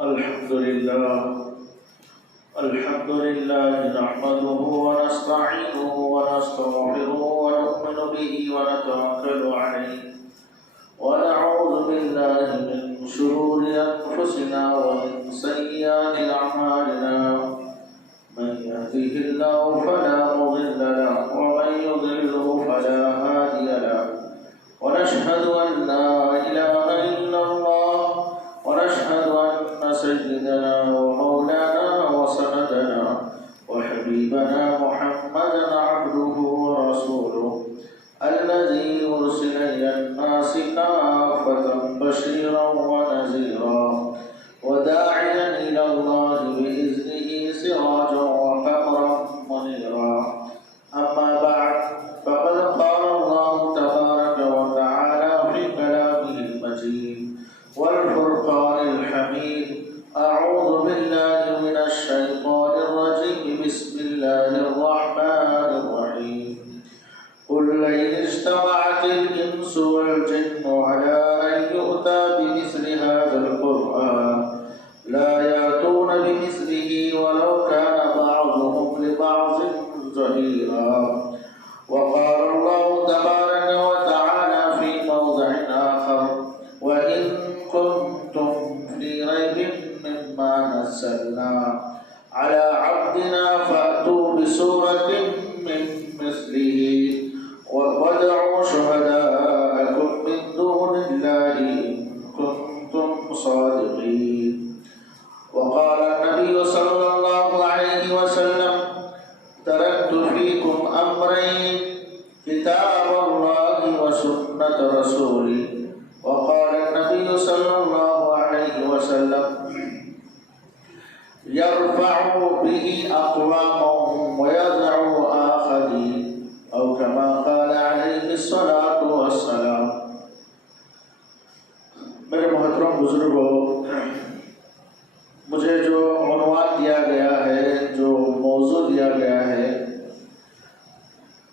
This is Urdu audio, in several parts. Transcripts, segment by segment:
الحمد لله نحمده ونستعينه ونستغفره ونؤمن به ونتوكل عليه ونعوذ بالله من شرور أنفسنا ومن سيئات أعمالنا من يهده الله فلا مضل له ومن يضلله فلا هادي له ونشهد أن لا إله إلا الله ونشهد أن سيدنا ومولانا وسندنا وحبيبنا محمدا عبده ورسوله الذي أرسل إلى الناس كافة بشيرا ونذيرا وداعيا إلى الله بإذنه سراجا وقمرا منيرا أما بعد فقد قال الله تبارك وتعالى في كلامه المجيد والفرقان الحميد أعوذ بالله من الشيطان الرجيم بسم الله الرحمن الرحيم قل لئن اجتمعت الإنس والجن على أن يؤتى بمثل هذا القرآن لا يأتون بمثله ولو كان بعضهم لبعض ظهيرا وقال الله تبارك وتعالى في موضع آخر وإن كنتم في ريب مما نزلنا على عبدنا فأتوا بسورة من مثله وادعوا شهداءكم من دون الله إن كنتم صادقين وقال النبي صلى الله عليه وسلم تركت فيكم أمرين كتاب الله وسنة رسوله وقال النبي صلى الله عليه وسلم يرفع به أقوامهم ويضع آخرين أو كما قال عليه الصلاة والسلام. میرے محترم بزرگوں، مجھے جو عنوان دیا گیا ہے، جو موضوع دیا گیا ہے،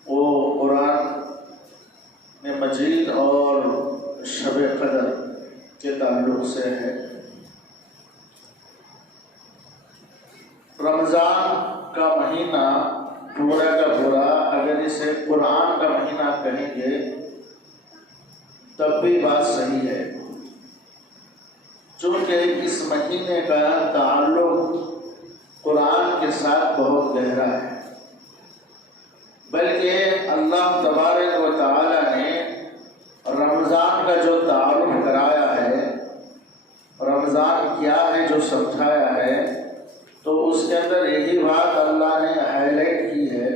وہ قرآن مجید اور شب قدر کے تعلق سے ہے. رمضان کا مہینہ پورا کا پورا اگر اسے قرآن کا مہینہ کہیں گے تب بھی بات صحیح ہے، چونکہ اس مہینے کا تعلق قرآن کے ساتھ بہت گہرا ہے. بلکہ اللہ تبارک و تعالی نے رمضان کا جو تعارف کرایا ہے، رمضان کیا ہے جو سمجھایا ہے، تو اس کے اندر یہی بات اللہ نے ہائی لائٹ کی ہے،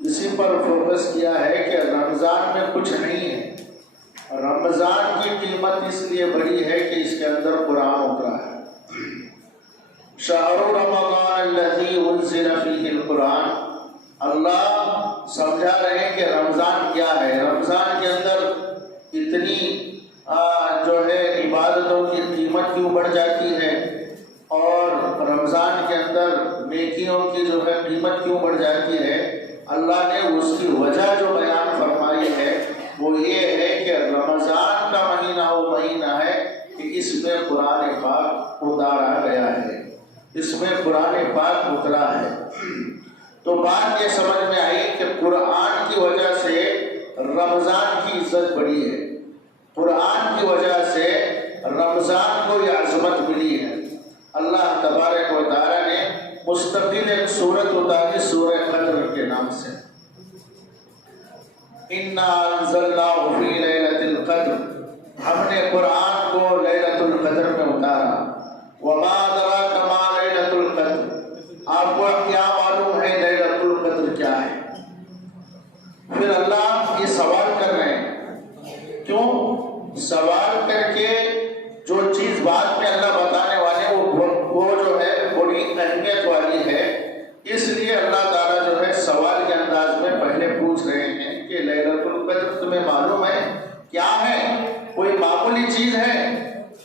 اسی پر فوکس کیا ہے کہ رمضان میں کچھ نہیں ہے. رمضان کی قیمت اس لیے بڑی ہے کہ اس کے اندر قرآن اترا ہے. شہر رمضان الذی انزل فیہ القرآن. اللہ سمجھا رہے ہیں کہ رمضان کیا ہے. رمضان کے اندر اتنی جو ہے عبادتوں کی قیمت کیوں بڑھ جاتی ہے، اور رمضان کے اندر نیکیوں کی جو ہے قیمت کیوں بڑھ جاتی ہے. اللہ نے اس کی وجہ جو بیان فرمائی ہے وہ یہ ہے کہ رمضان کا مہینہ وہ مہینہ ہے کہ اس میں قرآن پاک اتارا گیا ہے، اس میں قرآن پاک اترا ہے. تو بات یہ سمجھ میں آئی کہ قرآن کی وجہ سے رمضان کی عزت بڑی ہے، قرآن کی وجہ سے رمضان کو یہ عظمت ملی ہے. اللہ تبارک و تعالی نے مستقل ایک سورت اتاری سورہ قدر کے نام سے. اِنَّا أَنزَلْنَاهُ فِي لَيْلَةِ الْقَدْرِ. ہم نے قرآن کو لیلۃ القدر میں اتارا. وَمَا أَدْرَاكَ مَا لَيْلَةُ الْقَدْرِ. آپ کو کیا معلوم ہے لیلۃ القدر کیا ہے؟ پھر اللہ یہ سوال کر رہے ہیں. کیوں سوال کر کے جو چیز بعد میں اللہ بتانے والے وہ جو ہے بڑی اہمیت والی ہے، اس لیے اللہ تعالیٰ جو ہے سوال کے انداز میں پہلے پوچھ رہے ہیں کہ لیلۃ القدر تمہیں معلوم ہے کیا ہے؟ کوئی معمولی چیز ہے؟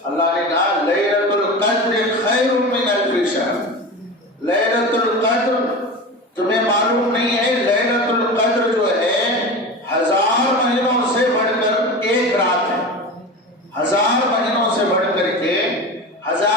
اللہ نے کہا لیلۃ القدر خیر من الف شہر. لیلۃ القدر تمہیں معلوم نہیں ہے؟ لیلۃ القدر جو ہے 1000 مہینوں سے بڑھ کر ایک رات ہے. 1000 مہینوں سے بڑھ کر کے 1000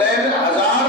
1000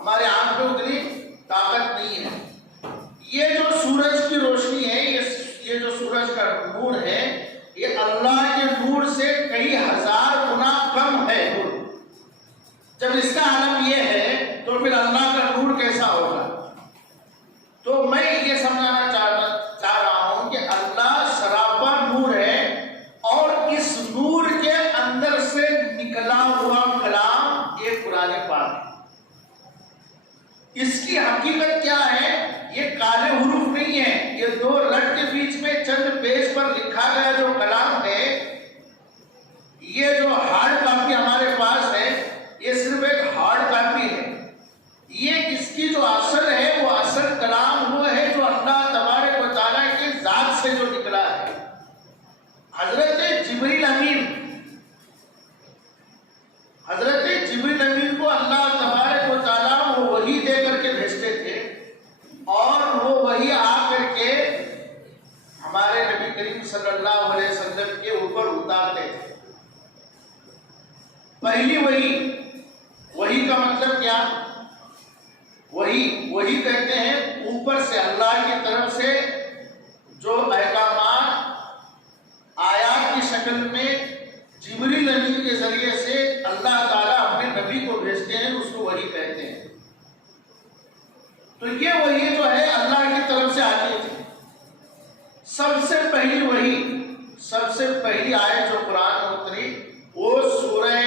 ہمارے آنکھ میں اتنی طاقت نہیں ہے. یہ جو سورج کی روشنی ہے، یہ جو سورج کا نور ہے، یہ اللہ کے نور سے کئی ہزار گنا کم ہے نور. جب اس کا عالم یہ ہے تو پھر اللہ کا نور کیسا ہوگا؟ تو میں یہ سمجھانا چاہ رہا ہوں کہ اللہ سراپا نور ہے، اور اس نور کے اندر سے نکلا ہوا کلام ایک قرآن پاک ہے. اس کی حقیقت کیا ہے؟ یہ کالے حروف نہیں ہے، یہ دو رٹ کے بیچ میں چند پیج پر لکھا گیا جو کلام ہے. یہ جو ہارڈ کاپی ہمارے پاس ہے، یہ صرف ایک ہارڈ کاپی ہے. یہ اس کی جو اصل ہے وہ اصل کلام وہ ہے جو اللہ تبارک و تعالیٰ کے ذات سے جو نکلا ہے. حضرت جبریل امین کو اللہ تبارک و تعالیٰ وہ وحی دے کر کے بھیجتے تھے، اور وہ وحی آ کر کے ہمارے نبی کریم صلی اللہ علیہ وسلم کے اوپر اتارتے تھے. پہلی وحی کا مطلب کیا؟ وہی کہتے ہیں اوپر سے اللہ کی طرف سے جو احکامات آیات کی شکل میں جبریل امین کے ذریعے سے اللہ تعالیٰ اپنے نبی کو بھیجتے ہیں، اس کو وحی کہتے ہیں. تو یہ وحی جو ہے اللہ کی طرف سے آتی تھی. سب سے پہلی آیت جو قرآن میں اتری وہ سورہ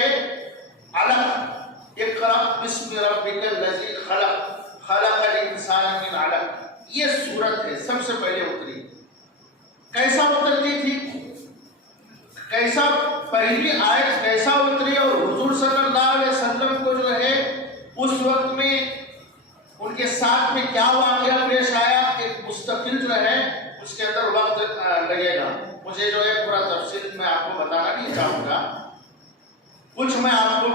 علق، اقرأ بسم ربک الذی خلق خلق الانسان من علق. یہ سورت ہے سب سے پہلے اتری. کیسا اترتی تھی؟ پہلی آیت کیسا اتری؟ اور حضور صلی اللہ علیہ وسلم کو جو ہے اس وقت میں ان کے ساتھ میں کیا واقعہ پیش آیا، ایک مستقل جو ہے اس کے اندر وقت لگے گا. مجھے جو ہے پورا تفصیل میں آپ کو بتانا نہیں چاہوں گا، کچھ میں آپ کو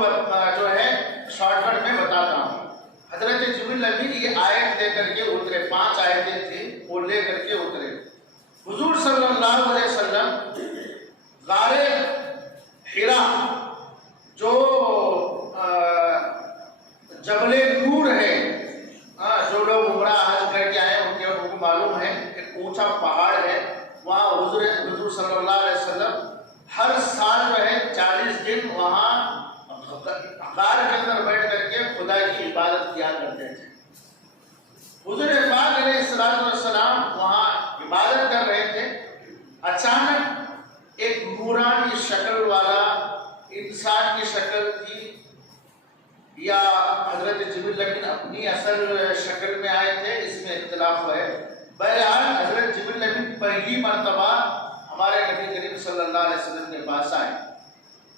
جو ہے شارٹ کٹ میں بتاتا ہوں. حضرت جبریل امین یہ آیت لے کر کے اترے، 5 آیتیں تھیں وہ لے کر کے اترے. حضور صلی اللہ علیہ وسلم غار حرا جو جبل نور ہے، جو لوگ عمرہ حج کر کے آئے ان کو معلوم ہے، ایک اونچا پہاڑ ہے. وہاں حضور صلی اللہ علیہ وسلم ہر سال جو ہے 40 دن وہاں غار کے اندر بیٹھ کر کے خدا کی عبادت کیا کرتے تھے. حضور پاک علیہ السلام وہاں عبادت کر رہے تھے. اچانک ایک نورانی شکل والا انسان کی شکل تھی، یا حضرت جبریل امین اپنی اصل شکل میں آئے تھے، اس میں اختلاف ہے. بہرحال حضرت جبریل امین پہلی مرتبہ ہمارے نبی کریم صلی اللہ علیہ وسلم کے پاس آئے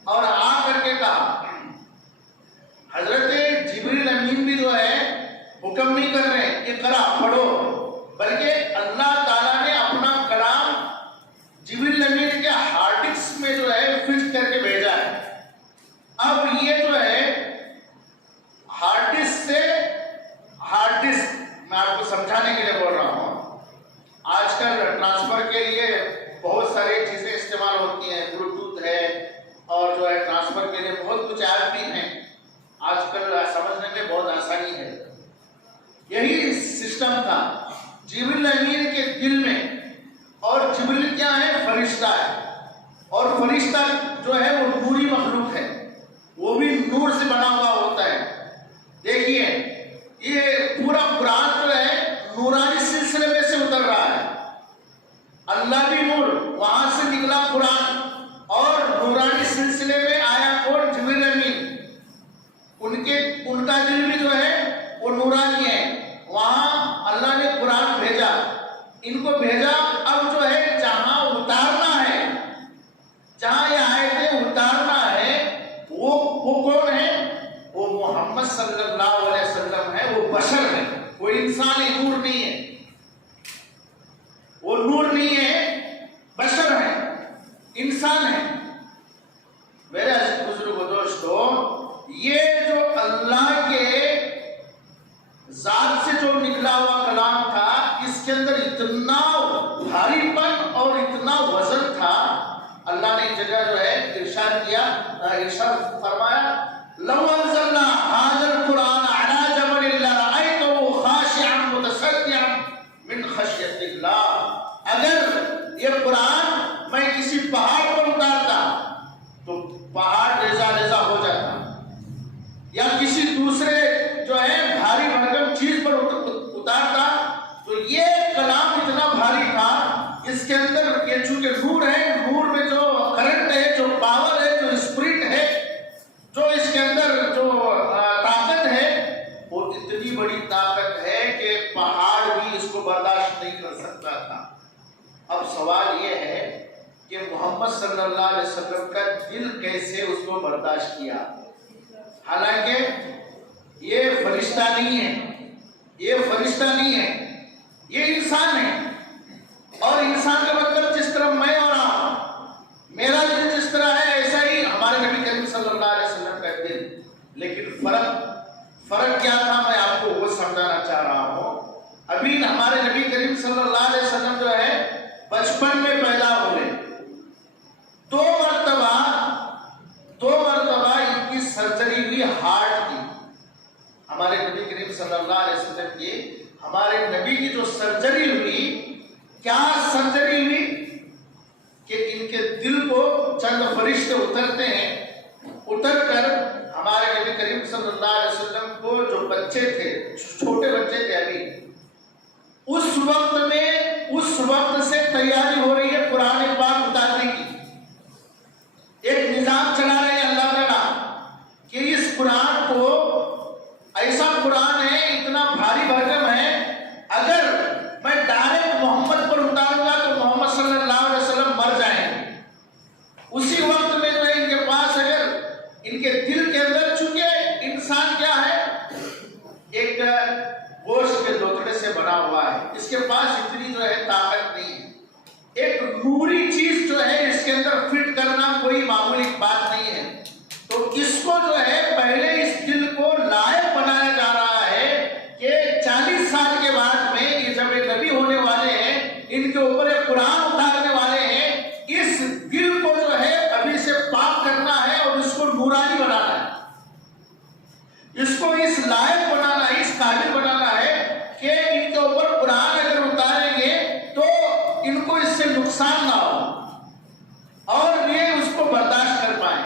اور آ کر کے کہا. حضرت جبریل امین بھی جو ہے حکم نہیں کر رہے کہ اقرا پڑھو، بلکہ اللہ تعالیٰ نے اپنا کلام جبریل امین کے ہارڈ ڈسک میں جو ہے فٹ کر کے بھیجا ہے. اب یہ جو ہے ہارڈ ڈسک میں آپ کو سمجھانے کے لیے بول رہا ہوں. آج کل ٹرانسفر کے لیے بہت ساری چیزیں استعمال ہوتی ہیں، بلوٹوتھ ہے اور جو ہے ٹرانسفر کے لیے بہت کچھ ایپ بھی ہیں. آج کل سمجھنے میں بہت آسانی ہے. یہی سسٹم تھا جبریل امین کے دل میں. اور جبریل کیا ہے؟ فرشتہ ہے، اور فرشتہ جو ہے وہ نوری مخلوق ہے، وہ بھی نور سے بنا ہوا ہوتا ہے. دیکھیے یہ پورا قرآن جو ہے نورانی سلسلے میں سے اتر رہا ہے. اللہ بھی نور، وہاں سے نکلا قرآن، اور نورانی سلسلے میں آیا کون؟ جبریل امین. ان کا دل بھی جو ہے وہ نورانی ہے. وہاں اللہ نے قرآن بھیجا، ان کو بھیجا. اب جو ہے جہاں اتارنا ہے، جہاں یہ آیتیں اتارنا ہے، وہ کون ہے؟ وہ محمد صلی اللہ علیہ وسلم ہے. وہ بشر ہے، وہ انسان نور نہیں ہے، وہ نور نہیں ہے، بشر ہے، انسان ہے. میرے عزیز بزرگوں دوستو، یہ جو اللہ کے ذات سے جو نکلا ہوا کلام تھا، اس کے اندر اتنا بھاری پن اور اتنا وزن تھا. اللہ نے جگہ جو ہے ارشاد کیا، ارشاد فرمایا، لو انزلنا هذا القرآن على جبل چونکہ نور ہے، نور میں جو کرنٹ ہے، جو پاور ہے، جو اسپرٹ ہے، جو اس کے اندر جو طاقت ہے، وہ اتنی بڑی طاقت ہے کہ پہاڑ بھی اس کو برداشت نہیں کر سکتا تھا۔ اب سوال یہ ہے کہ محمد صلی اللہ علیہ وسلم کا دل کیسے اس کو برداشت کیا؟ حالانکہ یہ فرشتہ نہیں ہے، یہ فرشتہ نہیں ہے، یہ انسان ہے، اور انسان کا مطلب جس طرح میں اور آپ، میرا دل جس طرح ہے ایسا ہی ہمارے نبی کریم صلی اللہ علیہ وسلم کا دل، لیکن فرق کیا تھا میں آپ کو وہ سمجھانا چاہ رہا ہوں۔ ابھی ہمارے نبی کریم صلی اللہ علیہ وسلم جو ہے بچپن میں پیدا ہوئے، دو مرتبہ ان کی سرجری ہوئی ہارٹ کی۔ ہمارے نبی کریم صلی اللہ علیہ وسلم کی، ہمارے نبی کی جو سرجری ہوئی، کیا سرجری ہوئی کہ ان کے دل کو چند فرشتے اترتے ہیں، اتر کر ہمارے نبی کریم صلی اللہ علیہ وسلم کو جو بچے تھے، چھوٹے بچے تھے ابھی، اس وقت سے تیاری ہو رہی ہے قرآن پاک اتارنے کی۔ ایک نظام چلا رہے ہیں اللہ تعالیٰ کہ اس قرآن کو، ایسا قرآن ہے، اتنا بھاری بھرکم ہے، اگر میں ڈائریکٹ محمد پر اتاروں گا تو محمد صلی اللہ علیہ وسلم مر جائیں گے۔ اسی وقت میں جو ہے ان کے پاس، اگر ان کے دل کے اندر، چونکہ انسان کیا ہے، ایک گوشت کے دوتڑے سے بنا ہوا ہے، اس کے پاس اتنی جو ہے طاقت نہیں ہے۔ ایک نوری چیز جو ہے اس کے اندر فٹ کرنا کوئی معمولی بات نہیں ہے، تو اس کو جو ہے پہلے اس دل کو لائق بنایا جا رہا ہے کہ 40 سال کے بعد میں یہ جب نبی ہونے والے ہیں، ان کے اوپر ایک قرآن اتارنے والے ہیں، اس دل کو جو ہے ابھی سے پاک کرنا ہے اور اس کو نورانی بنانا ہے، اس کو اس لائق بنانا ہے، اس قابل بنانا ہے کہ ان کے اوپر قرآن اگر اتاریں گے تو ان کو اس سے نقصان نہ ہو اور یہ اس کو برداشت کر پائیں۔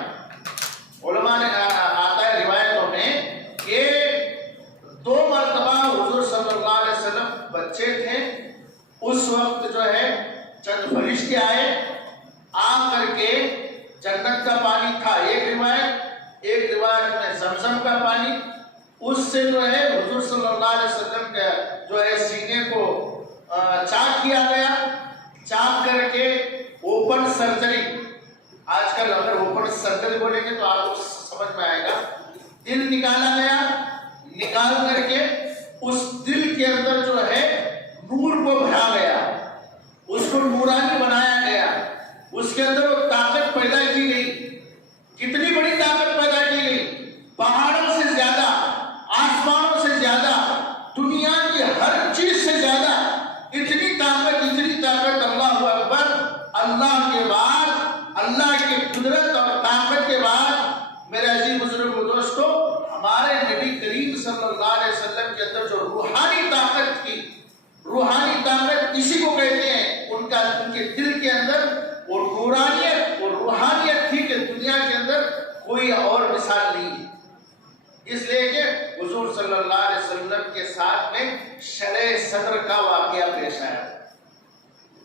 علماء نے آتا ہے روایتوں میں کہ 2 مرتبہ حضور صلی اللہ علیہ وسلم بچے تھے، اس وقت جو ہے چند فرشتے آئے، آ کر کے جنت کا پانی تھا ایک روایت میں زمزم کا پانی، اس سے جو ہے حضور صلی اللہ علیہ وسلم کا جو ہے سینے کو چاک کیا گیا، چاک کر کے اوپن سرجری، آج کل اگر اوپن سرجری بولیں گے تو آپ کو سمجھ میں آئے گا، دل نکالا گیا، نکال کر کے اس دل کے اندر جو ہے نور کو بھرا گیا، اس کو نورانی بنایا گیا، اس کے اندر وہ طاقت پیدا کی گئی۔ کتنی بڑی طاقت پیدا کی گئی؟ پہاڑوں سے زیادہ، آسمانوں سے زیادہ، دنیا کی ہر چیز سے زیادہ اتنی طاقت اللہ اکبر، اللہ کے بعد، اللہ کی قدرت اور طاقت کے بعد، میرے عزیز بزرگوں دوستو، ہمارے نبی کریم صلی اللہ علیہ وسلم کے اندر جو روحانی طاقت تھی، روحانی طاقت اسی کو کہتے ہیں، ان کے دل کے اندر وہ نورانیت، وہ روحانیت تھی کہ دنیا کے اندر کوئی اور مثال نہیں ہے۔ اس لیے کہ حضور صلی اللہ علیہ وسلم کے ساتھ میں شرح صدر کا واقعہ پیش آیا۔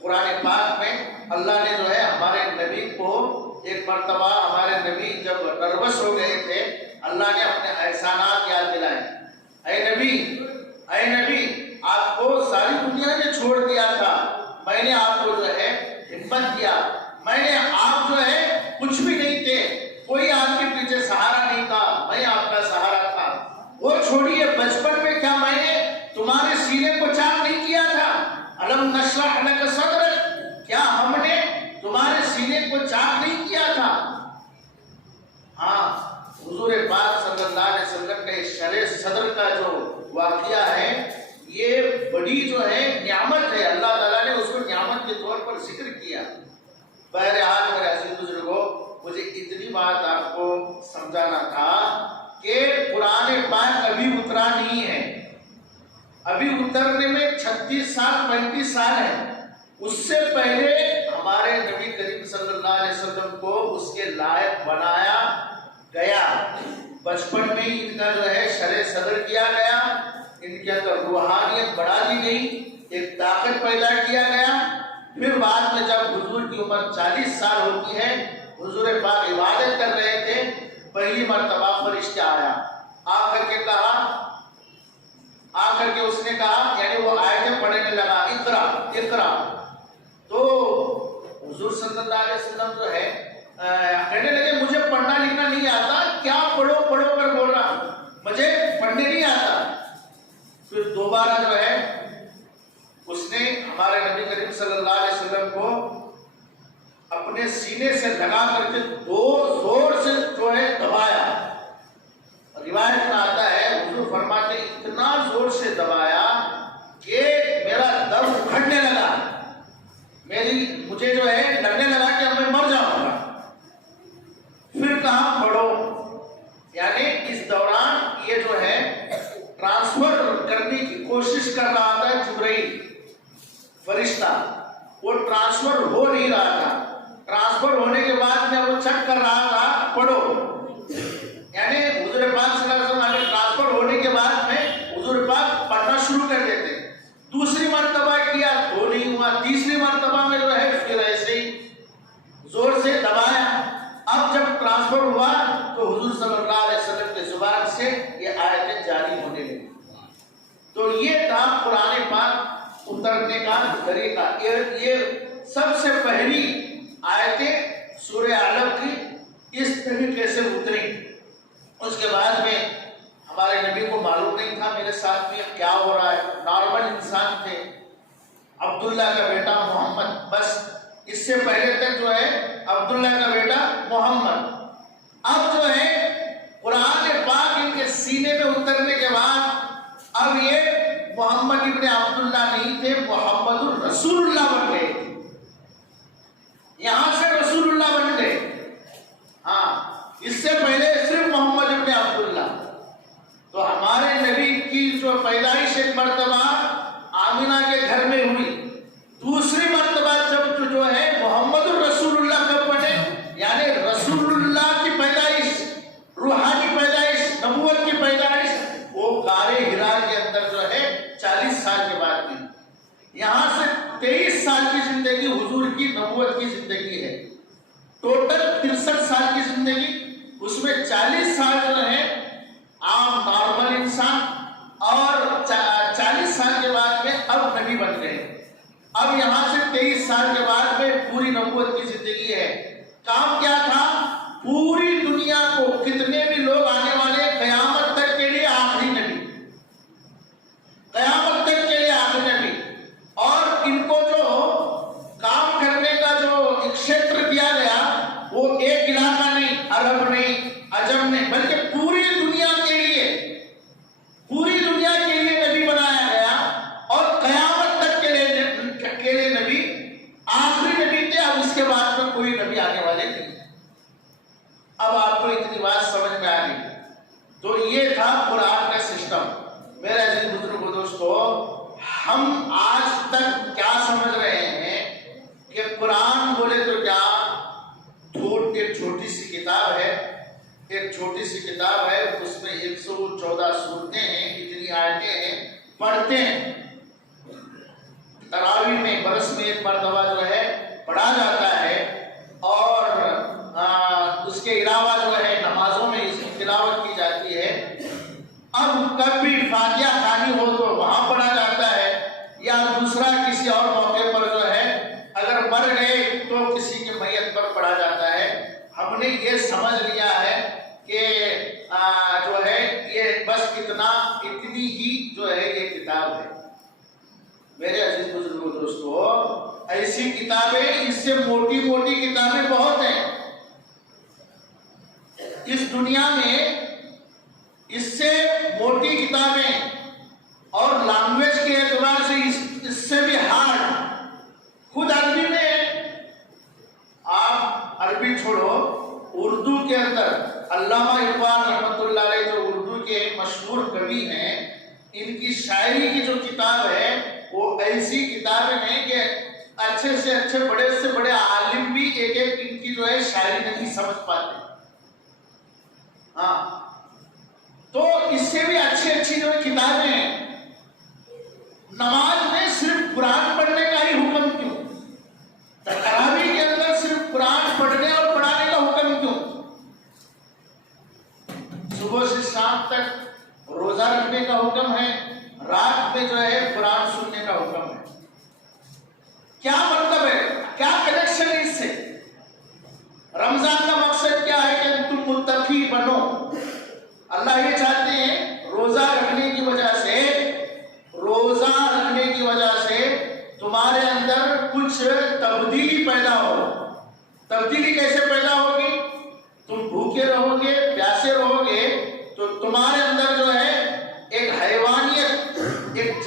قرآن پاک میں اللہ نے جو ہے ہمارے نبی کو ایک مرتبہ، ہمارے نبی جب نروس ہو گئے تھے، اللہ نے اپنے احسانات یاد دلائے۔ اے نبی، آپ کو ساری دنیا نے چھوڑ دیا تھا، میں نے آپ کو جو ہے ہمت دیا، میں نے آپ جو ہے کچھ بھی نہیں تھے، کوئی آپ کے پیچھے سہارا نہیں تھا، میں آپ کا سہارا تھا۔ وہ چھوڑیے، بچپن میں کیا میں نے تمہارے سینے کو چاک نہیں کیا تھا؟ الم نشرح لک صدرک، کیا ہم نے تمہارے سینے کو چاک نہیں کیا تھا؟ ہاں، حضور پاک صلی اللہ علیہ وسلم کے شرح صدر کا جو واقعہ ہے، یہ بڑی جو ہے نعمت ہے، اللہ تعالیٰ نے اس کو نعمت کے طور پر ذکر کیا۔ بہرحال میرے عزیز بزرگوں، مجھے اتنی بات آپ کو سمجھانا تھا کہ قرآن پاک ابھی اترا نہیں ہے، ابھی اترنے میں 36 سال 35 سال ہے۔ اس سے پہلے ہمارے نبی کریم صلی اللہ علیہ وسلم کو اس کے لائق بنایا گیا، بچپن میں ان کا جو ہے شرح صدر کیا گیا، ان کے اندر روحانیت بڑھا دی گئی، ایک طاقت پیدا کیا گیا، پھر بعد میں جب حضور کی عمر 40 سال ہوتی ہے، حضور پاک عبادت کر رہے تھے، پہلی مرتبہ فرشتہ آیا، آ کر کے اس نے کہا، یعنی وہ آیتیں پڑھنے لگا، اقرا اقرا. تو حضور صلی اللہ علیہ وسلم جو ہے کہنے لگے مجھے پڑھنا لکھنا نہیں آتا، کیا پڑھو پڑھو کر بول رہا، مجھے پڑھنے نہیں آتا. پھر دوبارہ جو ہے اس نے ہمارے نبی کریم صلی اللہ علیہ وسلم کو اپنے سینے سے لگا کر کے زور سے جو ہے دبایا. روایت میں آتا ہے حضور فرماتے اتنا زور سے دبایا کہ میرا دم اکھڑنے لگا، مجھے جو ہے لگنے لگا کہ اب میں مر جاؤں گا. پھر کہا پڑھو، یعنی اس دوران یہ جو ہے ٹرانسفر کرنے کی کوشش کر رہا تھا جبرائیل فرشتہ، وہ ٹرانسفر ہو نہیں رہا تھا. ٹرانسفر ہونے کے بعد میں وہ چیک کر رہا تھا پڑھو، یعنی حضور پاک صلی اللہ علیہ وسلم ٹرانسفر ہونے کے بعد میں حضور پاک پڑھنا شروع کر دیتے. دوسری مرتبہ کیا تو نہیں ہوا، تیسری مرتبہ میں جو ہے پھر ایسے ہی زور سے دبایا. اب جب ٹرانسفر ہوا تو حضور صلی اللہ علیہ وسلم کے زبان سے یہ آیتیں جاری ہونے لگی. تو یہ تھا قرآن پاک اترنے کا طریقہ. یہ سب سے پہلی آیتیں سورہ علق کی اس طریقے سے اتری. اس کے بعد میں ہمارے نبی کو معلوم نہیں تھا میرے ساتھ میں کیا ہو رہا ہے، نارمل انسان تھے. عبداللہ کا بیٹا محمد، بس اس سے پہلے تک جو ہے عبداللہ کا بیٹا محمد. اب جو ہے قرآن پاک ان کے سینے میں اترنے کے بعد اب یہ محمد ابن عبداللہ نہیں تھے، محمد الرسول اللہ بن گئے. یہاں سے رسول اللہ بن گئے. ہاں، اس سے پہلے صرف محمد ابن عبداللہ. تو ہمارے نبی کی جو پیدائش ایک مرتبہ آمینہ کے گھر میں ہوئی، دوسری مرتبہ جب جو ہے محمد الرسول اللہ کب بنے، یعنی رسول اللہ کی پیدائش، روحانی پیدائش، نبوت کی پیدائش وہ غار حرا کے اندر جو ہے 40 سال کے بعد کی. یہاں سے 23 سال کی زندگی حضور کی نبوت کی زندگی ہے. ٹوٹل 63 سال کی زندگی، اس میں 40 سال جو ہے عام نارمل انسان، اور 40 سال کے بعد میں اب نبی بن گئے. اب یہاں سے 23 سال کے بعد میں پوری نبوت کی زندگی ہے. کام کیا تھا؟ پوری دنیا کو کتنے بھی لوگ آنے والے قیامت تک کے لیے آخری نبی، قیامت تک کے لیے آخری نبی. اور ان کو جو کام کرنے کا جو ایک چھیتر دیا گیا وہ ایک علاقہ نہیں، عرب نہیں، عجم نہیں، بلکہ پوری دنیا کے لیے، پوری دنیا کے لیے نبی بنایا گیا. اور قیامت تک کے لیے نبی آخری نبی تھے. اب اس کے بعد میں کوئی نبی آنے والے نہیں. اب آپ کو اتنی بات سمجھ میں آ گئی. تو یہ تھا قرآن کا سسٹم. میرے عزیز بزرگوں دوستو، ہم آج تک کیا سمجھ رہے ہیں کہ قرآن بولے تو کیا ایک چھوٹی سی کتاب ہے، ایک چھوٹی سی کتاب ہے، اس میں 114 سورتیں ہیں، اتنی آیتیں ہیں، پڑھتے ہیں. تراویح میں برس میں ایک مرتبہ جو ہے پڑھا جاتا ہے، اور اس کے علاوہ جو ہے نمازوں میں اس کی تلاوت کی جاتی ہے. اب کبھی فاتحہ خوانی ہو تو وہاں پڑھا جاتا ہے، یا دوسرا کسی اور موقع پر جو ہے اگر مر گئے تو کسی کے میت پر پڑھا جاتا ہے. ہم نے یہ سمجھ لیا ہے کہ جو ہے یہ بس اتنی ہی جو ہے یہ کتاب ہے. میرے عزیز بزرگوں دوستو، ایسی کتابیں، اس سے موٹی موٹی کتابیں بہت ہیں اس دنیا میں. اس سے موٹی کتابیں اور لینگویج کے اعتبار سے اس سے بھی ہارڈ. خود عربی میں آپ عربی چھوڑو، اردو کے اندر علامہ اقبال رحمۃ اللہ علیہ جو اردو کے مشہور کوی ہیں، ان کی شاعری کی جو کتاب ہے وہ ایسی کتابیں ہیں کہ اچھے سے اچھے، بڑے سے بڑے عالم بھی ایک ایک ان کی جو ہے شاعری نہیں سمجھ پاتے. ہاں، تو اس سے بھی اچھی جو کتابیں ہیں. نماز میں صرف قرآن پڑھنے کا ہی حکم کیوں؟ تراویح کے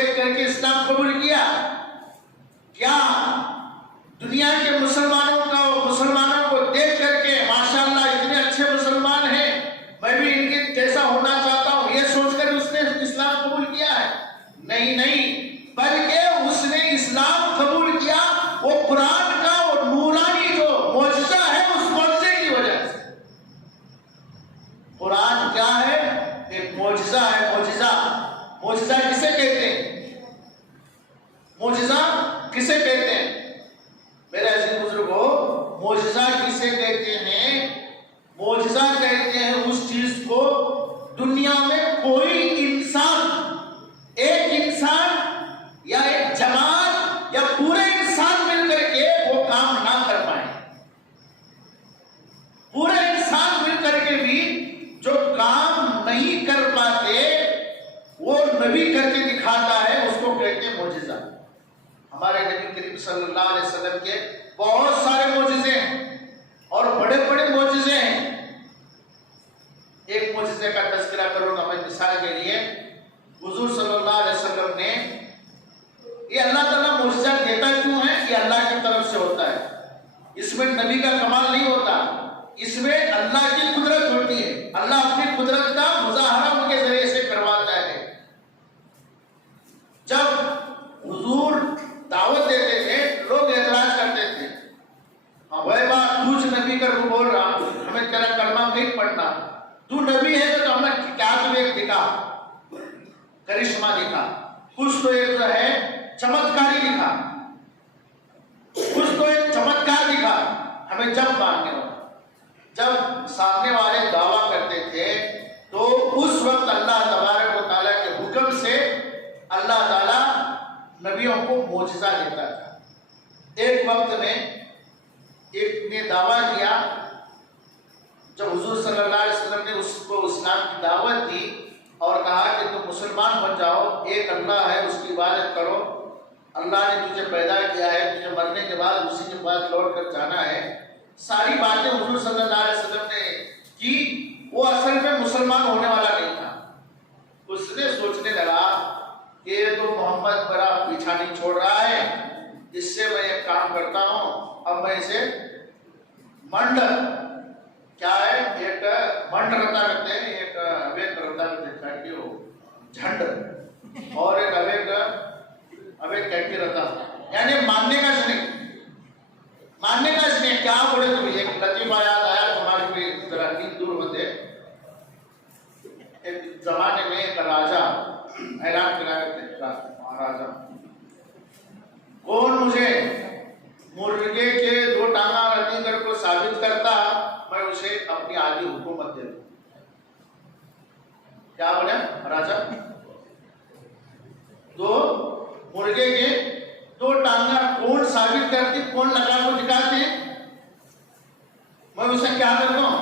دیکھ کر کے اسلام قبول کیا؟ کیا دنیا کے مسلمانوں کو دیکھ کر کے ماشاءاللہ اتنے اچھے مسلمان ہیں، میں بھی ان کے جیسا ہونا چاہتا ہوں، یہ سوچ کر اس نے اسلام قبول کیا ہے؟ نہیں، بلکہ اس نے اسلام قبول کیا وہ قرآن کا وہ نورانی جو معجزہ ہے اس معجزے کی وجہ سے۔ قرآن کیا ہے؟ ایک معجزہ ہے۔ معجزہ کسے کہتے ہیں؟ معجزہ کسے کہتے ہیں میرے عزیز بزرگوں؟ معجزہ کسے کہتے ہیں؟ معجزہ کہتے ہیں اس چیز کو دنیا میں کوئی ایک انسان یا ایک جماعت یا پورے انسان مل کر کے وہ کام نہ کر پائے۔ پورے انسان مل کر کے بھی جو کام نہیں کر پاتے وہ نبی کر کے دکھاتا ہے، اس کو کہتے ہیں معجزہ۔ ہمارے نبی کریم صلی اللہ علیہ وسلم کے بہت سارے معجزے ہیں اور بڑے بڑے معجزے ہیں۔ ایک معجزے کا تذکرہ کروں گا میں مثال کے لیے۔ حضور صلی اللہ علیہ وسلم نے، یہ اللہ تعالیٰ معجزہ دیتا کیوں ہے؟ یہ اللہ کی طرف سے ہوتا ہے، اس میں نبی کا کمال نہیں ہوتا، اس میں اللہ کی قدرت ہوتی ہے۔ اللہ اپنی قدرت کا مظاہرہ ان کے ذریعے سے کرواتا ہے۔ جب حضور دعوت دیتے تھے لوگ اعتراض کرتے تھے، ہاں بھائی بات تجھ نبی کا رو بول رہا، ہمیں تیرا کلمہ نہیں پڑھنا، تو نبی ہے تو ہمیں کیا تمہیں دکھا، کرشمہ دکھا، کچھ تو ایک جو ہے چمتکاری دکھا، کچھ تو ایک چمتکار دکھا، ہمیں جب مانگنے ہو۔ جب سامنے والے دعویٰ کرتے تھے تو اس وقت اللہ تبارک و تعالیٰ کے حکم سے اللہ تعالیٰ نبیوں کو معجزہ دیتا تھا۔ ایک وقت میں ایک نے دعویٰ کیا، جب حضور صلی اللہ علیہ وسلم نے اس کو اسلام کی دعوت دی اور کہا کہ تم مسلمان بن جاؤ، ایک اللہ ہے اس کی عبادت کرو، اللہ نے تجھے پیدا کیا ہے، تجھے مرنے کے بعد اسی کے پاس لوٹ کر جانا ہے، ساری باتیں حضور صلی اللہ علیہ وسلم نے کی، وہ اصل میں مسلمان ہونے والا نہیں تھا۔ اس نے سوچنے لگا کہ یہ تو محمد میرا پیچھا نہیں چھوڑ رہا ہے، اس سے میں ایک کام کرتا ہوں، اب میں اسے منڈ کیا ہے، ایک منڈ رتا کرتے ہیں، ایک اویک رتا کرتے ہیں جھنڈ، اور ایک اویک کہتی رتا، یعنی ماننے کا شنک، ماننے کا شنک کیا بولے تو ایک لطیفہ یاد آیا تمہاری کوئی ذرا دین دور ہوتے۔ ایک زمانے میں ایک راجہ اعلان کرایا کرتے، مہاراجا کون مجھے مرغے کے 2 ٹانگا رتی کر کو ثابت کرتا میں اسے اپنی آدھی حکومت دے دوں۔ کیا بولے راجا؟ 2 مرغے کے 2 ٹانگا کون ثابت کرتی، کون لگا کو دکھاتے، میں اسے کیا کرتا ہوں،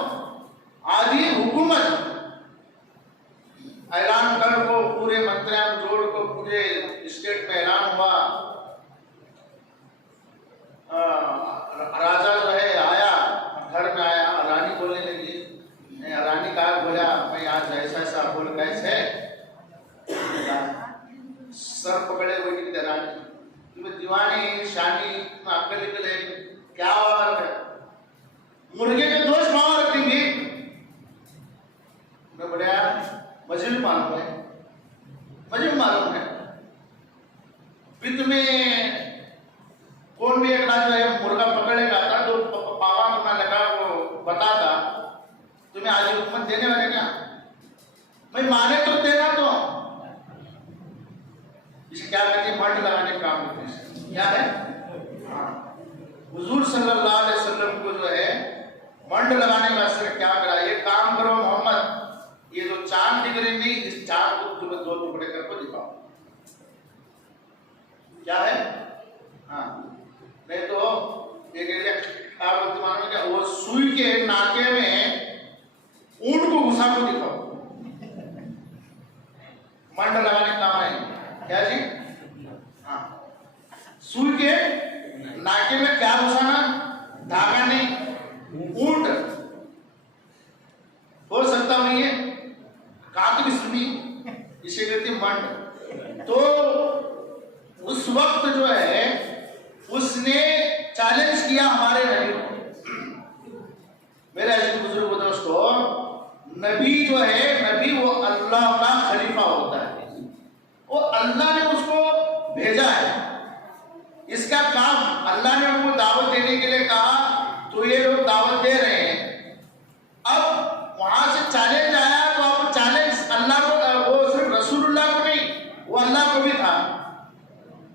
آدھی حکومت اعلان کر کو پورے منتریان جوڑ کو پورے اسٹیٹ میں اعلان ہوا۔ راجا جو ہے آیا، گھر میں آیا، رانی بولنے لگی، رانی کہا بولا میں آج ایسا بول کیسے، سر پکڑے ہوئے کہ رانی تمہیں دیوانی شانی عقل نکلے، کیا ہوا ہے؟ مرغے کے 2 پاؤں رکھیں گے، میں بڑے مجھے بھی معلوم ہے، بھی تمہیں کون بھی ایک جو ہے مرغا پکڑے گا تھا 2 پاوا تمہیں لگا وہ بتاتا، تمہیں آج حکومت دینے والے کیا، میں مانے تو دینا تو اسے کیا کہتے ہیں، منڈ لگانے کا کام کرتے ہیں، کیا ہے؟ حضور صلی اللہ علیہ وسلم کو جو ہے منڈ لگانے کا اثر کیا کرا، یہ کام کرو محمد، یہ جو چاند دکھ رہی نہیں، اس چاند کو تمہیں 2 ٹکڑے کر کو دکھاؤ، کیا ہے؟ ہاں نہیں تو وہ سوئی کے ناکے میں اونٹ کو گھسا کو دکھاؤ، منڈ لگانے کا کام ہے کیا جی؟ ہاں سوئی کے ناکے میں کیا گھسانا، دھاگا نہیں، اونٹ ہو سکتا نہیں ہے، کاتب سنی اسے کہتے منڈ، تو اس وقت جو ہے اس نے چیلنج کیا ہمارے نبی کو. میرے عزیز بزرگ دوستو، نبی جو ہے، نبی وہ اللہ کا خلیفہ ہوتا ہے، وہ اللہ نے اس کو بھیجا ہے. اس کا کام، اللہ نے ان کو دعوت دینے کے لیے کہا تو یہ لوگ دعوت دے رہے ہیں. اب وہاں سے چیلنج آیا تو اب چیلنج اللہ کو، وہ صرف رسول اللہ کو نہیں، وہ اللہ کو بھی تھا.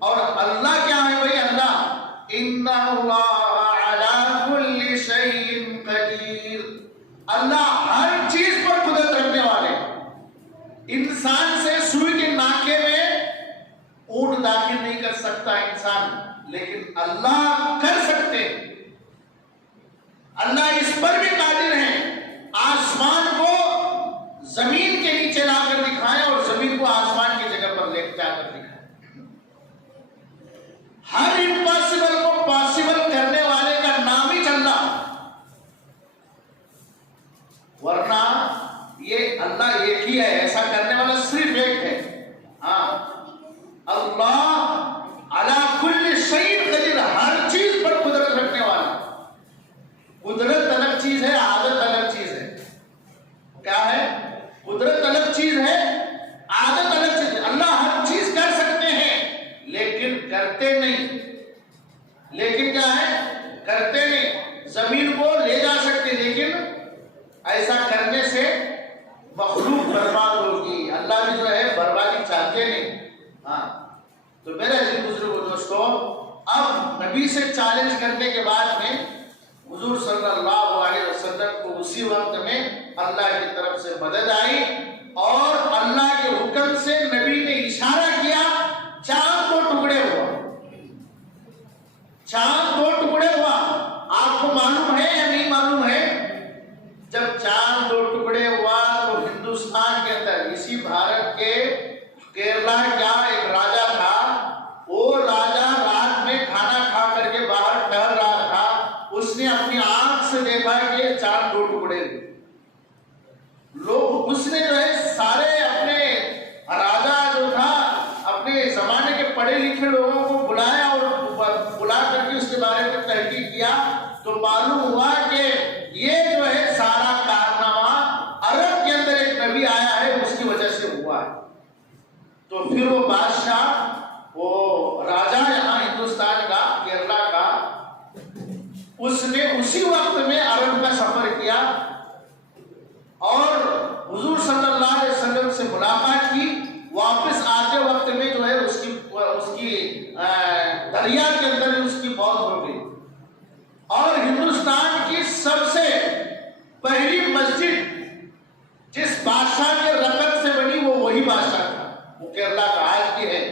اور اللہ کیا ہے بھائی؟ اللہ ان اللہ علی کل شیء قدیر، اللہ ہر چیز پر قدرت رکھنے والے. انسان سے سوئی کے ناکے میں اونٹ داخل نہیں کر سکتا انسان، لیکن اللہ کر سکتے. اللہ اس پر بھی قادر ہے، آسمان کو زمین کے نیچے لا کر دکھائے اور زمین کو آسمان کی جگہ پر لے جا کر دکھائے. ہر امپاسبل کو پاسبل کرنے والے کا نام ہی اللہ. ورنہ یہ اللہ ایک ہی ہے، ایسا کرنے والا صرف ایک ہے. ہاں، اللہ علی کل شیء قدیر، ہر چیز پر قدرت رکھنے والا. قدرت الگ چیز ہے، عادت الگ چیز ہے. کیا ہے؟ قدرت الگ چیز ہے، عادت الگ چیز ہے. اللہ ہر چیز کر سکتے ہیں لیکن کرتے نہیں. لیکن کیا ہے؟ کرتے نہیں. زمین کو لے جا سکتے لیکن ایسا کرنے سے مخلوق برباد ہوگی. اللہ بھی جو ہے بربادی چاہتے نہیں. ہاں، تو میرے عزیز بزرگ دوستو، اب نبی سے چیلنج کرنے کے بعد میں حضور صلی اللہ علیہ وسلم کو اسی وقت میں اللہ کی طرف سے مدد آئی اور اللہ کے حکم سے نبی نے اشارہ کیا، چاند دو ٹکڑے ہوا. چاند دو ٹکڑے ہوا. آپ کو معلوم ہے یا نہیں معلوم ہے؟ جب چاند دو ٹکڑے ہوا تو ہندوستان کے اندر، اسی بھارت کے کیرلا کا ایک راجا تھا. وہ راجا رات میں کھانا کھا کر کے باہر ٹہل رہا تھا. اس نے اپنی آنکھ سے دیکھا کہ چاند دو ٹکڑے. لوگ، اس نے جو ہے سارے اپنے راجا جو تھا، اپنے زمانے کے پڑھے لکھے لوگوں کو بلایا اور بلا کر کے اس کے بارے میں تحقیق کیا تو معلوم ہوا کہ یہ جو ہے سارا کارنامہ عرب کے اندر ایک نبی آیا ہے اس کی وجہ سے ہوا ہے. تو پھر وہ بادشاہ، وہ راجا یہاں ہندوستان کا، کیرلا کا، اس نے اسی وقت میں عرب کا سفر کیا اور حضور صلی اللہ علیہ وسلم سے ملاقات کی. واپس آتے وقت میں جو ہے اس کی دریا کے اندر اس کی موت ہو گئی. اور ہندوستان کی سب سے پہلی مسجد جس بادشاہ کے رقم سے بنی وہ وہی بادشاہ تھا. وہ کیرلا کا آج کی ہے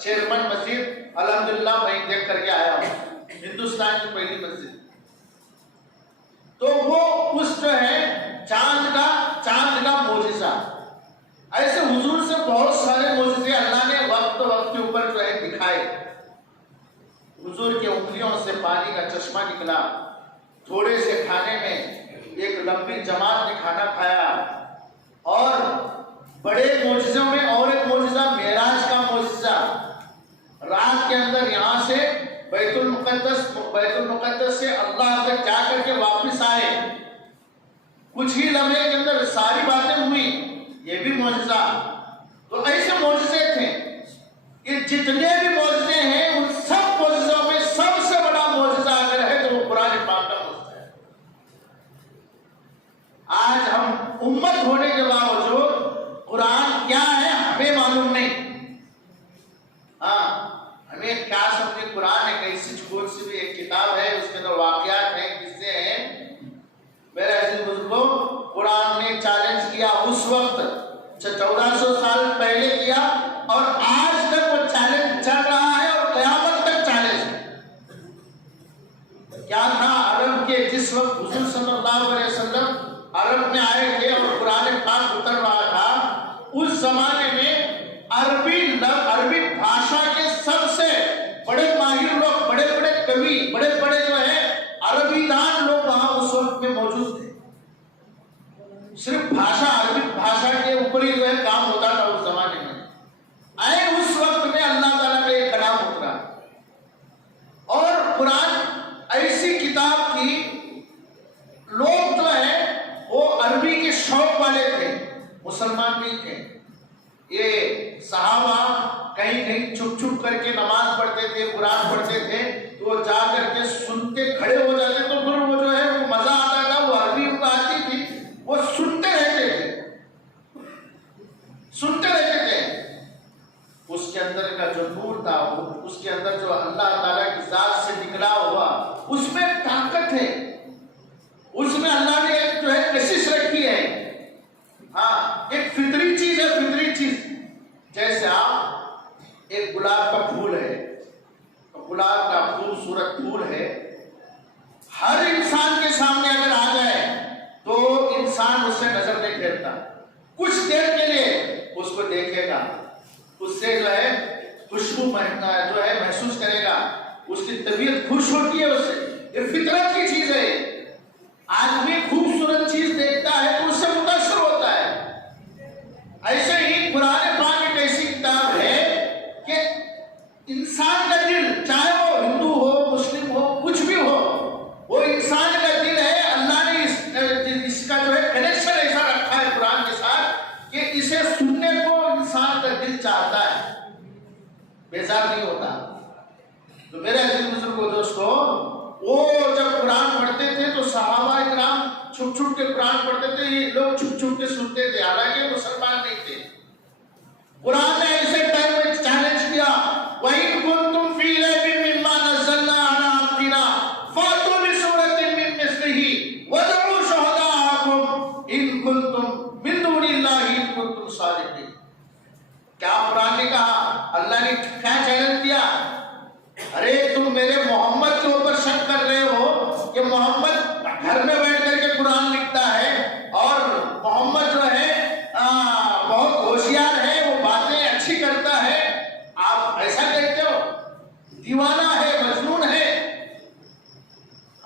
چیئرمین مسجد، الحمدللہ میں دیکھ کر کے آیا ہوں، ہندوستان کی پہلی مسجد. تو وہ اس جو ہے چاند کا معجزہ. ایسے حضور سے بہت سارے معجزے اللہ نے وقت کے اوپر جو ہے دکھائے. حضور کے انگلیوں سے پانی کا چشمہ نکلا، تھوڑے سے کھانے میں ایک لمبی جماعت نے کھانا کھایا. اور بڑے معجزوں میں اور ایک معجزہ معراج کا معجزہ. رات کے اندر یہاں سے بیت المقدس سے اللہ تک جا کر کے واپس آئے. کچھ ہی لمحے کے اندر ساری باتیں ہوئی. یہ بھی معجزہ. تو ایسے معجزے تھے. یہ جتنے بھی معجزے ہیں ان سب معجزوں میں سب سے بڑا معجزہ اگر ہے تو وہ قرآن پاک کا معجزہ ہے. آج ہم امت ہونے کے باوجود قرآن کیا ہے ہمیں معلوم نہیں. ہاں، ہمیں کیا سمجھے قرآن ایک ایسی چھوٹ سی بھی ایک کتاب ہے، اس کے اندر واقعات ہیں، قصے ہیں. میرے عزیز بزرگوں، قرآن نے چیلنج کیا اس وقت 1400 سال پہلے کیا اور آج تک وہ چیلنج چل رہا ہے اور قیامت تک چیلنج. کیا تھا؟ عرب کے جس وقت حضور صلی اللہ علیہ وسلم عرب میں آئے تھے اور قرآن پاک اتر رہا تھا، اس زمانے میں عربی بھاشا کے سب سے بڑے ماہر لوگ، بڑے بڑے کوی، بڑے بڑے جو ہے عربی دان لوگ وہاں اس وقت میں موجود تھے. صرف بھاشا، عربی بھاشا کے اوپر ہی جو ہے کام ہوتا تھا اس زمانے میں. اس وقت کر کے نماز پڑھتے تھے، قرآن پڑھتے تھے، تو وہ جا کر کے سن کے کھڑے ہو جاتے، تو پھر وہ جو ہے وہ مزہ آتا تھا، وہ عربی ان کو آتی تھی، وہ سنتے رہتے تھے، سنتے رہتے تھے۔ اس کے اندر کا جو نور تھا، اس کے اندر جو اللہ تعالیٰ کی ذات سے نکلا ہوا، اس میں طاقت ہے، اس میں اللہ نے ایک جو ہے کشش رکھی ہے، ہاں ایک فطری چیز ہے، فطری چیز۔ جیسے آپ ایک گلاب کا پھول ہے، تو گلاب کا خوبصورت پھول ہے، ہر انسان کے سامنے اگر آ جائے تو انسان اس سے نظر نہیں پھیرتا، کچھ دیر کے لیے اس کو دیکھے گا، اس سے جو ہے خوشبو جو ہے محسوس کرے گا، اس کی طبیعت خوش ہوتی ہے اس سے، یہ فطرت کی چیز ہے۔ آدمی خوبصورت چیز دیکھتا ہے تو اس سے متاثر ہوتا ہے۔ ایسے ہی قرآن پاک ایک ایسی کتاب ہے کہ انسان کا دل، چاہے وہ ہندو ہو، مسلم ہو، کچھ بھی ہو، وہ انسان کا دل ہے، اللہ نے اس کا جو ہے کنیکشن ایسا رکھا ہے قرآن کے ساتھ کہ اسے سننے کو انسان کا دل چاہتا ہے، بیزار نہیں ہوتا۔ تو میرے عزیز بزرگوں دوستو، وہ جب قرآن پڑھتے تھے تو صحابہ اکرام چھپ چھپ کے قرآن پڑھتے تھے، یہ لوگ چھپ چھپ کے سنتے تھے، حالانکہ مسلمان نہیں تھے۔ قرآن نے ایسے ٹائم میں چیلنج کیا، وَإِن كُنتُمْ فِي رَيْبٍ مِّمَّا نَزَّلْنَا عَلَىٰ عَبْدِنَا فَأْتُوا بِسُورَةٍ مِّن مِّثْلِهِ وَادْعُوا شُهَدَاءَكُمْ إِن كُنتُمْ مِن دُونِ اللَّهِ إِن كُنتُمْ صَادِقِينَ۔ کیا قرآن نے کہا، اللہ نے کیا چیلنج دیا؟ ارے تم میرے محمد کے اوپر شک کر رہے ہو کہ محمد گھر میں بیٹھ کر کے قرآن لکھتا ہے، اور محمد جو ہے بہت ہوشیار ہے، وہ باتیں اچھی کرتا ہے، آپ ایسا کہتے ہو؟ دیوانہ ہے، مجنون ہے۔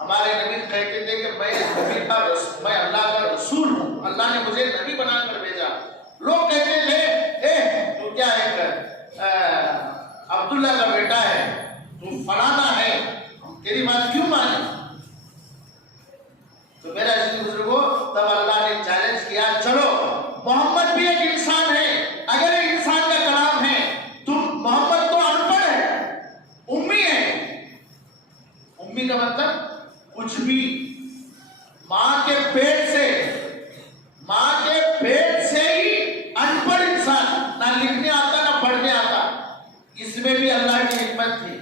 ہمارے نبی کہتے تھے کہ میں اللہ کا رسول ہوں، اللہ نے مجھے نبی بنا کر بھیجا۔ لوگ کہتے تھے تو کیا ایک عبداللہ کا بیٹا ہے، تو فلانا ہے، ہم تیری بات کیوں مانیں؟ تو میرا عزیز بزرگوں، تب اللہ نے چیلنج کیا، چلو محمد بھی ایک انسان ہے، اگر ایک انسان کا کلام ہے، تم محمد تو ان پڑھ ہے، امی ہے۔ امی کا مطلب کچھ بھی، ماں کے پیٹ سے ہی ان پڑھ انسان، نہ لکھنے آتا نہ پڑھنے آتا۔ اس میں بھی اللہ کی حکمت تھی،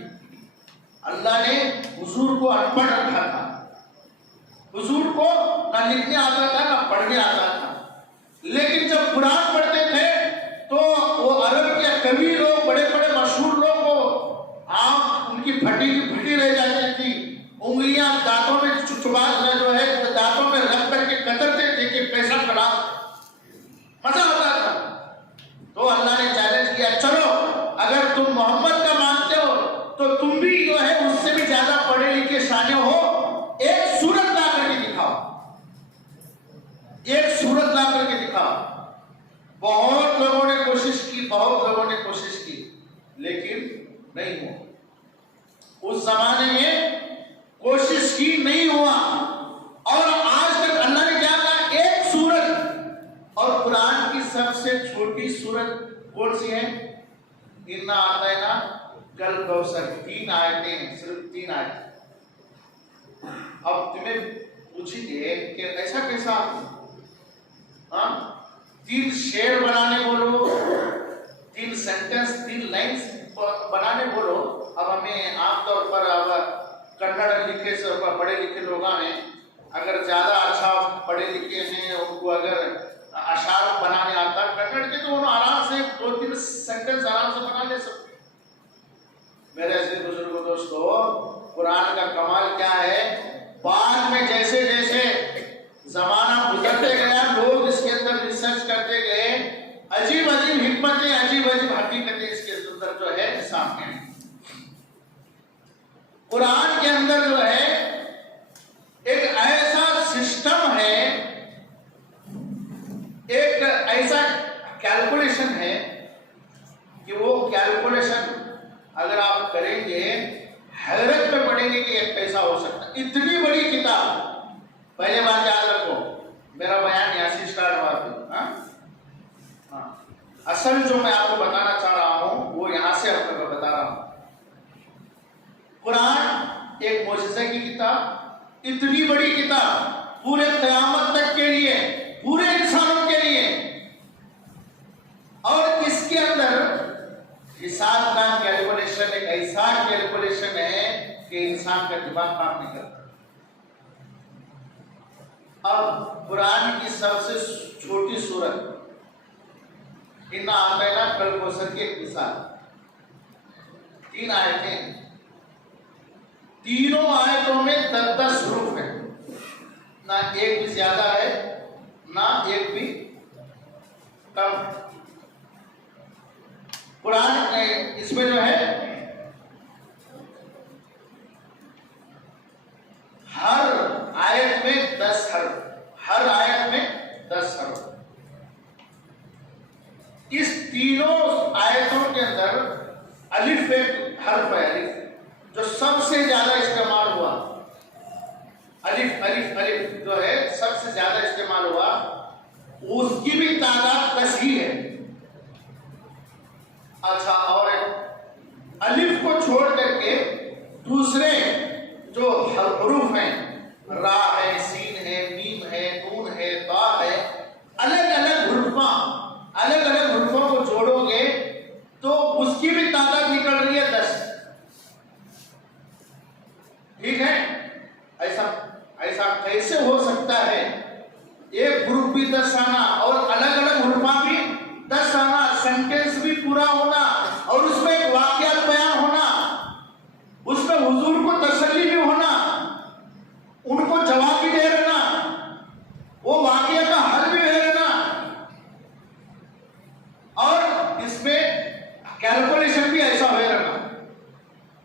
اللہ نے حضور کو ان پڑھ رکھا تھا، حضور کو نہ لکھنے آتا تھا نہ پڑھنے آتا تھا، لیکن جب قرآن پڑھتے تھے تو وہ عرب کے کبھی لوگ، بڑے بڑے مشہور لوگ کو آنکھ ان کی پھٹی رہ جاتی تھی، انگلیاں دانتوں میں جو ہے دانتوں میں رکھ کر کے کترتے تھے کہ کیسا کلام، مزہ آتا تھا۔ تو اللہ نے چیلنج کیا، چلو اگر تم محمد کا مانتے ہو تو تم بھی جو ہے اس سے بھی زیادہ پڑھے لکھے شانے ہو، ایک سورت لا کر کے دکھاؤ، ایک سورت لا کر کے دکھاؤ۔ بہت لوگوں نے کوشش کی، لیکن نہیں ہوا۔ اس زمانے میں کوشش کی، نہیں ہوا، اور آج تک اللہ نے کیا کہا، ایک سورت، اور قرآن کی سب سے چھوٹی سورت کون سی ہے؟ اِنَّا أَعْطَيْنَاكَ الْكَوْثَرَ، 3 آیتیں ہیں، صرف 3 آیتیں۔ اب تمہیں پوچھیے کہ ایسا کیسا، 3 شعر بنانے بولو، 3 سینٹنس، 3 لائنز بنانے بولو۔ اب ہمیں عام طور پر کنڑ لکھے سے پڑھے لکھے لوگ ہیں، اگر زیادہ اچھا پڑھے لکھے ہیں، ان کو اگر اشعار بنانے آتا کنڑ کے، تو انہوں آرام سے 2-3 سینٹنس آرام سے بنا لے سکتے۔ میرے عزیز بزرگوں دوستو، قرآن کا کمال کیا ہے، بعد میں جیسے جیسے زمانہ گزرتے گیا، لوگ اس کے اندر ریسرچ کرتے گئے، عجیب عجیب حکمتیں، عجیب عجیب حقیقتیں اس کے اندر جو ہے سامنے آئی۔ قرآن کے اندر جو ہے ایک ایسا سسٹم ہے، ایک ایسا کیلکولیشن ہے کہ وہ کیلکولیشن اگر آپ کریں گے، حیرت میں پڑیں گے کہ یہ کیسا ہو سکتا ہے۔ اتنی بڑی کتاب، پہلے بات یاد رکھو، میرا بیان یہاں سے اسٹارٹ ہوا تھا۔ اصل جو میں آپ کو بتانا چاہ رہا ہوں وہ یہاں سے آپ کو بتا رہا ہوں۔ ایک معجزہ کی کتاب، اتنی بڑی کتاب پورے قیامت تک کے لیے، پورے انسانوں کے لیے، اور اس کے اندر حساب کا کیلکولیشن ایک ایسا کیلکولیشن ہے کہ انسان کا دماغ کام نہیں کرتا۔ اب قرآن کی سب سے چھوٹی سورت اِنَّا أَعْطَيْنَاكَ الْكَوْثَرَ کی ایک مثال، 3 آیتیں، تینوں آیتوں میں 10 حروف ہیں، نہ ایک بھی زیادہ ہے نہ ایک بھی کم ہے۔ قرآن اس میں جو ہے ہر آیت میں 10 حرف، ہر آیت میں 10 حرف۔ اس تینوں آیتوں کے اندر الف ایک حرف ہے، الف جو سب سے زیادہ استعمال ہوا، الف الف الف جو ہے سب سے زیادہ استعمال ہوا، اس کی بھی تعداد 10 ہی ہے۔ اچھا، اور الف